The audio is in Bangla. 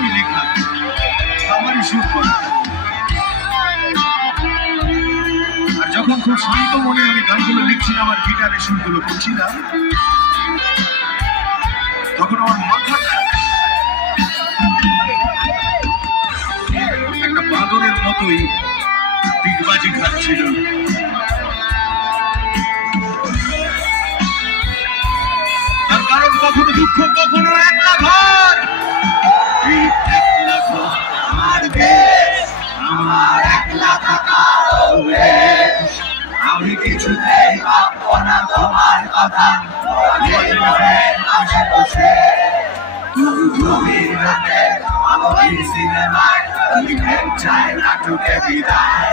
আমারই লেখা, আমারই সুর করা। আর যখন খুব শান্ত মনে আমি গানগুলো লিখছিলাম আর গিটারে সুরগুলো করছিলাম, তখন আমার মাথাটা একটা বাঁদরের মতোই ডিগবাজি খাচ্ছিল। তার কারণ কখনো দুঃখ, কখনো একলা ঘর। এই একলা ঘর আমার দেশ, আমার একলা থাকা অভ্যেস। আমি কিছুতেই ভাববো না তোমার কথা, বসে বসে গভীর রাতে আমাদের সিনেমায় চাই নাটকে বিদায়।